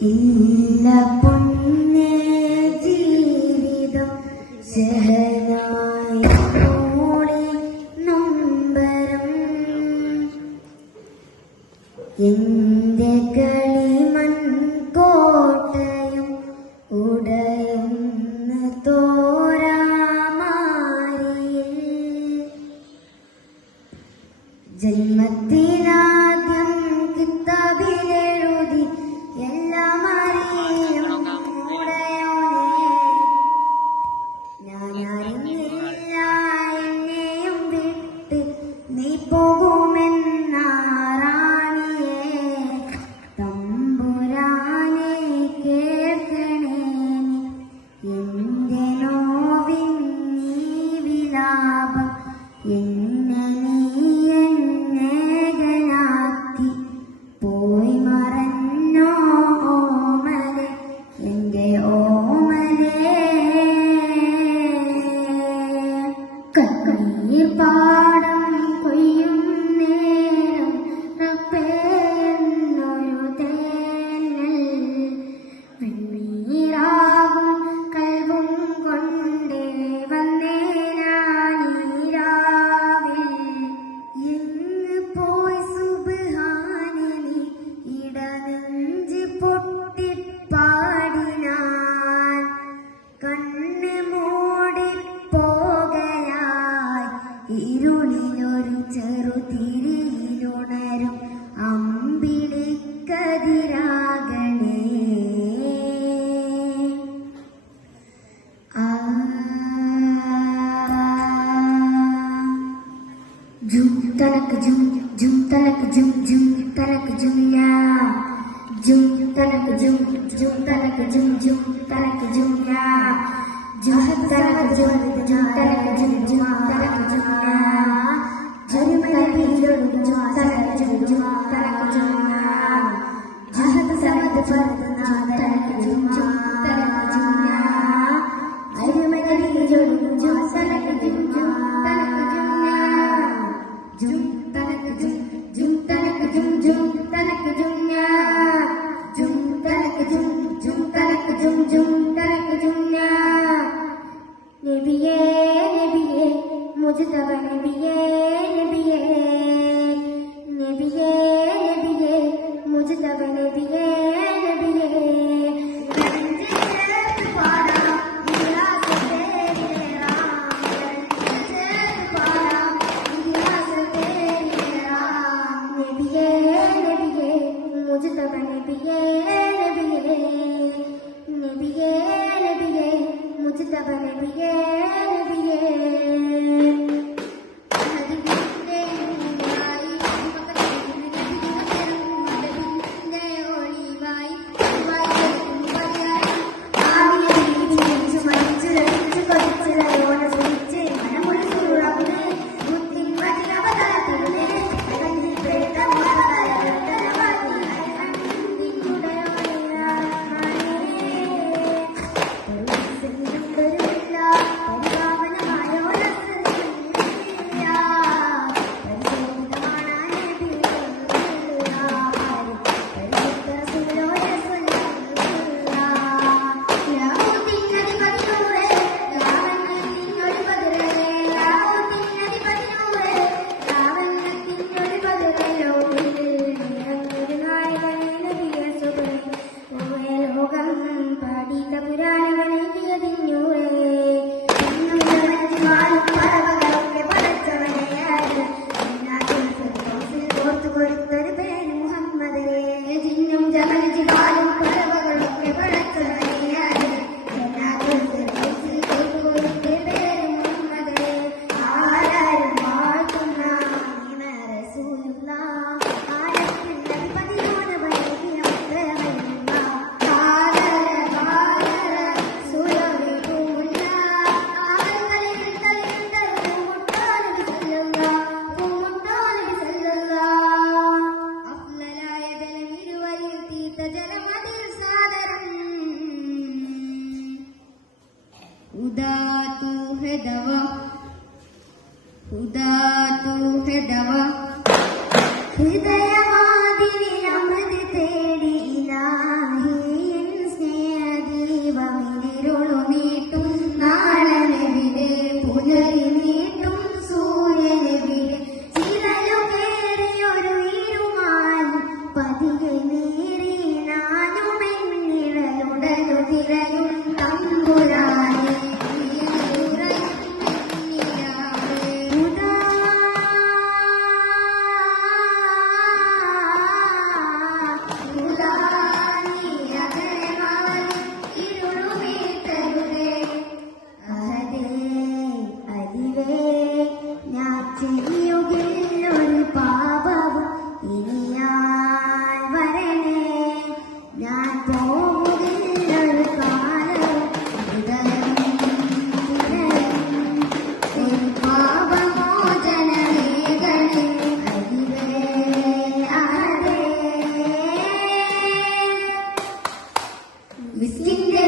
ഇല്ല പൊന്നേ ജീവിതം ശഹനായി ഓടി നൊമ്പരം എന്റെ കളിമൺ കോട്ടയും ഉടയുന്ന തോരാമാരിയിൽ ജന്മത്തിനാദ്യം കിതാബിലെഴുതി എല്ലാം അറിയും ഉടയോനെ ഞാനറിഞ്ഞില്ല എന്നെയും വിട്ട് നീ പോകുമെന്നാറാണിയേ തമ്പുരാനെ കേൾക്കണേ എന്റെ നോവിൻ നീ വിലാപം എന്നെ നീ എന്നേകനാക്കി പോയി മറന്നോ ഓമലെ എന്റെ ഓമലെ കണ്ണീർ പാടം കൊയ്യും നേരം റബ്ബേന്നൊരു തേനൽ കണ്ണീരാകും കൽവും കൊണ്ടേ വന്നേ ഞാനീരാവിൽ എങ്ങ് പോയി സുബ്ഹാനനി ഇടനെഞ്ച് പൊട്ടിപ്പാടിനാൻ കണ്ണ് മൂടിപ്പോകയായി ഇരുളിലൊരു ചെറുതിരിയിലുണരും അമ്പിളിക്കതിരാകണേ ജും തലക്ക് ജും ജും തലക്ക് ജും ജും തലക്ക് ജുംല ജും തലക്ക് ജും ജും തലക്ക് ജും ജും തലക്ക് ജുംല ജും തലക്ക് ജും ജും തലക്ക് ജും ജും തലക്ക് ജുംല ജും തലക്ക് ജും ജും തലക്ക് ജും ജും തലക്ക് ജുംല ജഹത് സമത് പർദന തലക്ക് ജും ജും തലക്ക് ജുംല അരുമകരി ജും ജും തലക്ക് ജും ജും തലക്ക് ജുംല ജും തലക്ക് ജും ജും തലക്ക് ജും ജും തലക്ക് ജുംല ജും തലക്ക് ജും ജും തലക്ക് ജും ജും തലക്ക് ജുംല നബിയേ നബിയേ മുജ്തബ നബിയേ നബിയേ നബിയേ നബിയേ മുജ്തബ നബിയേ നബിയേ മുജ്തബ നബിയേ നബിയേ നബിയേ നബിയേ മുജ്തബ നബിയേ നബിയേ ഹൃദയവാതിലിൽ അമൃത് തേടി ഇലാഹി നിറയും തമ്പുരാനെ ഒരു പാപവും ഇനി ഞാൻ വരണേ ഞാൻ പോകുന്നൊരു കാലവും ഹൃദയം ഒരു പാപമോചനമേകണേ ഹരിവേ ആരേ വിസ്കിന്റെ